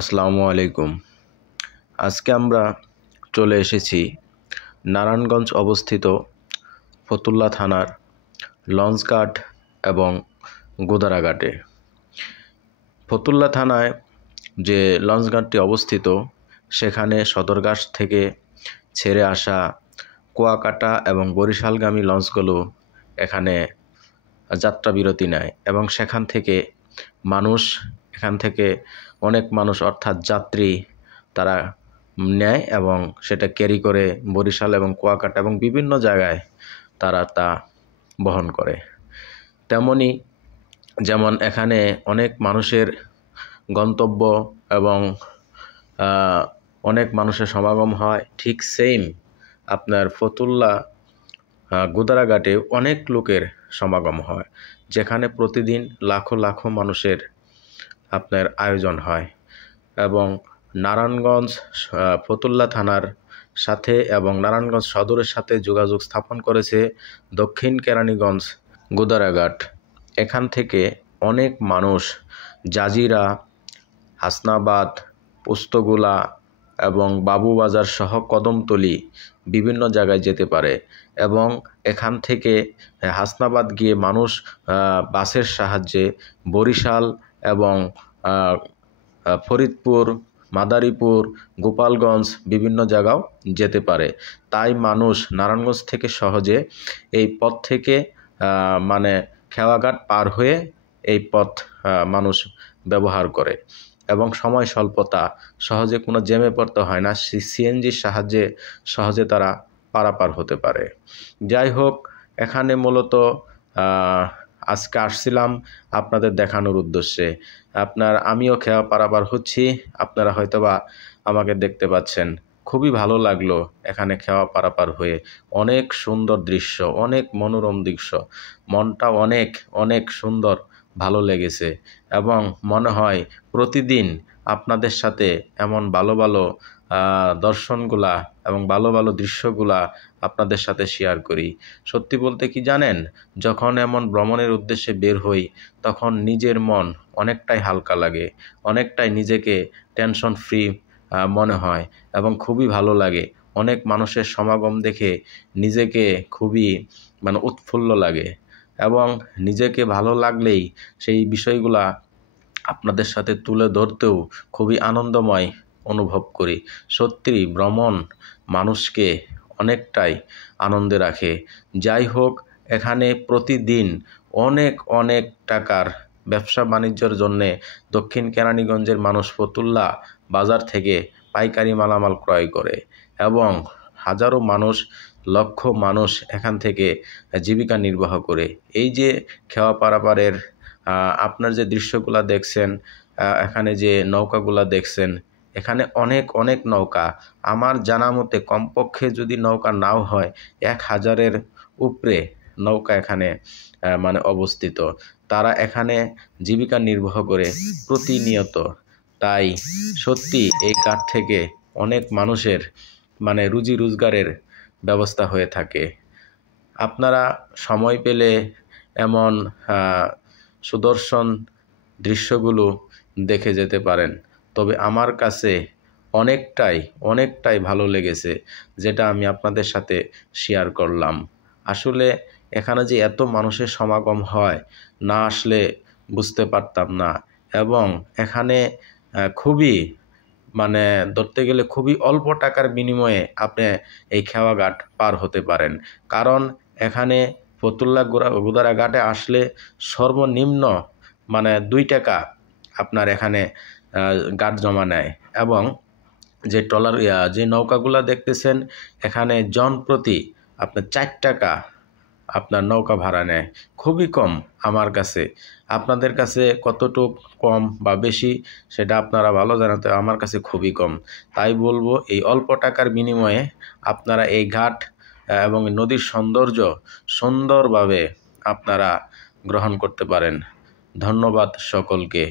আসসালামু আলাইকুম। আজকে আমরা চলে এসেছি নারায়ণগঞ্জ অবস্থিত ফতুল্লা থানার লঞ্চঘাট এবং গোদারাঘাটে। ফতুল্লা থানায় যে লঞ্চঘাটটি অবস্থিত সেখানে সদরঘাট থেকে ছেড়ে আসা কুয়াকাটা এবং বরিশালগামী লঞ্চগুলো এখানে যাত্রা বিরতি নেয় এবং সেখান থেকে অনেক মানুষ অর্থাৎ যাত্রী তারা নেয় এবং সেটা ক্যারি করে বরিশাল এবং কুয়াকাটা এবং বিভিন্ন জায়গায় তারা তা বহন করে। যেমন এখানে অনেক মানুষের গন্তব্য এবং অনেক মানুষের সমাগম হয়, ঠিক সেম আপনার ফতুল্লা গোদারাঘাটে অনেক লোকের সমাগম হয়, যেখানে প্রতিদিন লাখো লাখো মানুষের আপনার আয়োজন হয়। এবং নারায়ণগঞ্জ ফতুল্লা থানার সাথে এবং নারায়ণগঞ্জ সদরের সাথে যোগাযোগ স্থাপন করেছে দক্ষিণ কেরানীগঞ্জ গোদারাঘাট। এখান থেকে অনেক মানুষ জাজিরা, হাসনাবাদ, পোস্তগোলা এবং বাবুবাজার সহ কদমতলী বিভিন্ন জায়গায় যেতে পারে। এবং এখান থেকে হাসনাবাদ গিয়ে মানুষ বাসের সাহায্যে বরিশাল এবং ফরিদপুর, মাদারীপুর, গোপালগঞ্জ বিভিন্ন জায়গাও যেতে পারে। তাই মানুষ নারায়ণগঞ্জ থেকে সহজে এই পথ থেকে খেওয়াঘাট পার হয়ে এই পথ মানুষ ব্যবহার করে এবং সময় স্বল্পতা, সহজে কোনো জ্যামে পড়তে হয় না, সিএনজির সাহায্যে সহজে তারা পারাপার হতে পারে। যাই হোক, এখানে মূলত আজকে আসছিলাম আপনাদের দেখানোর উদ্দেশ্যে। আমিও খেয়া পারাপার হচ্ছি, আপনারা হয়তোবা আমাকে দেখতে পাচ্ছেন। খুবই ভালো লাগলো এখানে খেওয়া পারাপার হয়ে। অনেক সুন্দর দৃশ্য, অনেক মনোরম দৃশ্য, মনটা অনেক অনেক সুন্দর ভালো লেগেছে এবং মনে হয় প্রতিদিন আপনাদের সাথে এমন ভালো ভালো দর্শনগুলা এবং ভালো ভালো দৃশ্যগুলা আপনাদের সাথে শেয়ার করি। সত্যি বলতে কি জানেন, যখন এমন ভ্রমণের উদ্দেশ্যে বের হই তখন নিজের মন অনেকটাই হালকা লাগে, অনেকটাই নিজেকে টেনশন ফ্রি মনে হয় এবং খুবই ভালো লাগে। অনেক মানুষের সমাগম দেখে নিজেকে খুবই উৎফুল্ল লাগে এবং নিজেকে ভালো লাগলেই সেই বিষয়গুলা আপনাদের সাথে তুলে ধরতেও খুবই আনন্দময় অনুভব করি। সত্যি ভ্রমণ মানুষকে অনেকটাই আনন্দে রাখে। যাই হোক, এখানে প্রতিদিন অনেক অনেক টাকার ব্যবসা বাণিজ্যের জন্যে দক্ষিণ কেরানীগঞ্জের মানুষ ফতুল্লা বাজার থেকে পাইকারি মালামাল ক্রয় করে এবং হাজারো মানুষ, লক্ষ মানুষ এখান থেকে জীবিকা নির্বাহ করে। এই যে খেওয়া পারাপারের আপনার যে দৃশ্যগুলা দেখছেন, এখানে যে নৌকাগুলা দেখছেন, এখানে অনেক অনেক নৌকা, আমার জানা মতে কমপক্ষে যদি নৌকা নাও হয় 1000-এর উপরে নৌকা এখানে অবস্থিত। তারা এখানে জীবিকা নির্বাহ করে প্রতিনিয়ত। তাই সত্যি এই ঘাট থেকে অনেক মানুষের রুজি রোজগারের ব্যবস্থা হয়ে থাকে। আপনারা সময় পেলে এমন সুদর্শন দৃশ্যগুলো দেখে যেতে পারেন। তবে আমার কাছে অনেকটাই ভালো লেগেছে, যেটা আমি আপনাদের সাথে শেয়ার করলাম। আসলে এখানে যে এত মানুষের সমাগম হয়, না আসলে বুঝতে পারতাম না। এবং এখানে খুবই ধরতে গেলে খুবই অল্প টাকার বিনিময়ে আপনি এই খেওয়াঘাট পার হতে পারেন। কারণ এখানে ফতুল্লা গোদারাঘাটে আসলে সর্বনিম্ন 2 টাকা আপনার এখানে ঘাট জমা নেয় এবং যে যে নৌকাগুলা দেখতেছেন, এখানে জনপ্রতি আপনার 4 টাকা আপনার নৌকা ভাড়া নেয়। খুবই কম আমার কাছে। আপনাদের কাছে কতটুক কম বা বেশি সেটা আপনারা ভালো জানেন, তো আমার কাছে খুবই কম। তাই বলবো, এই অল্প টাকার বিনিময়ে আপনারা এই ঘাট এবং নদীর সৌন্দর্য সুন্দরভাবে আপনারা গ্রহণ করতে পারেন। ধন্যবাদ সকলকে।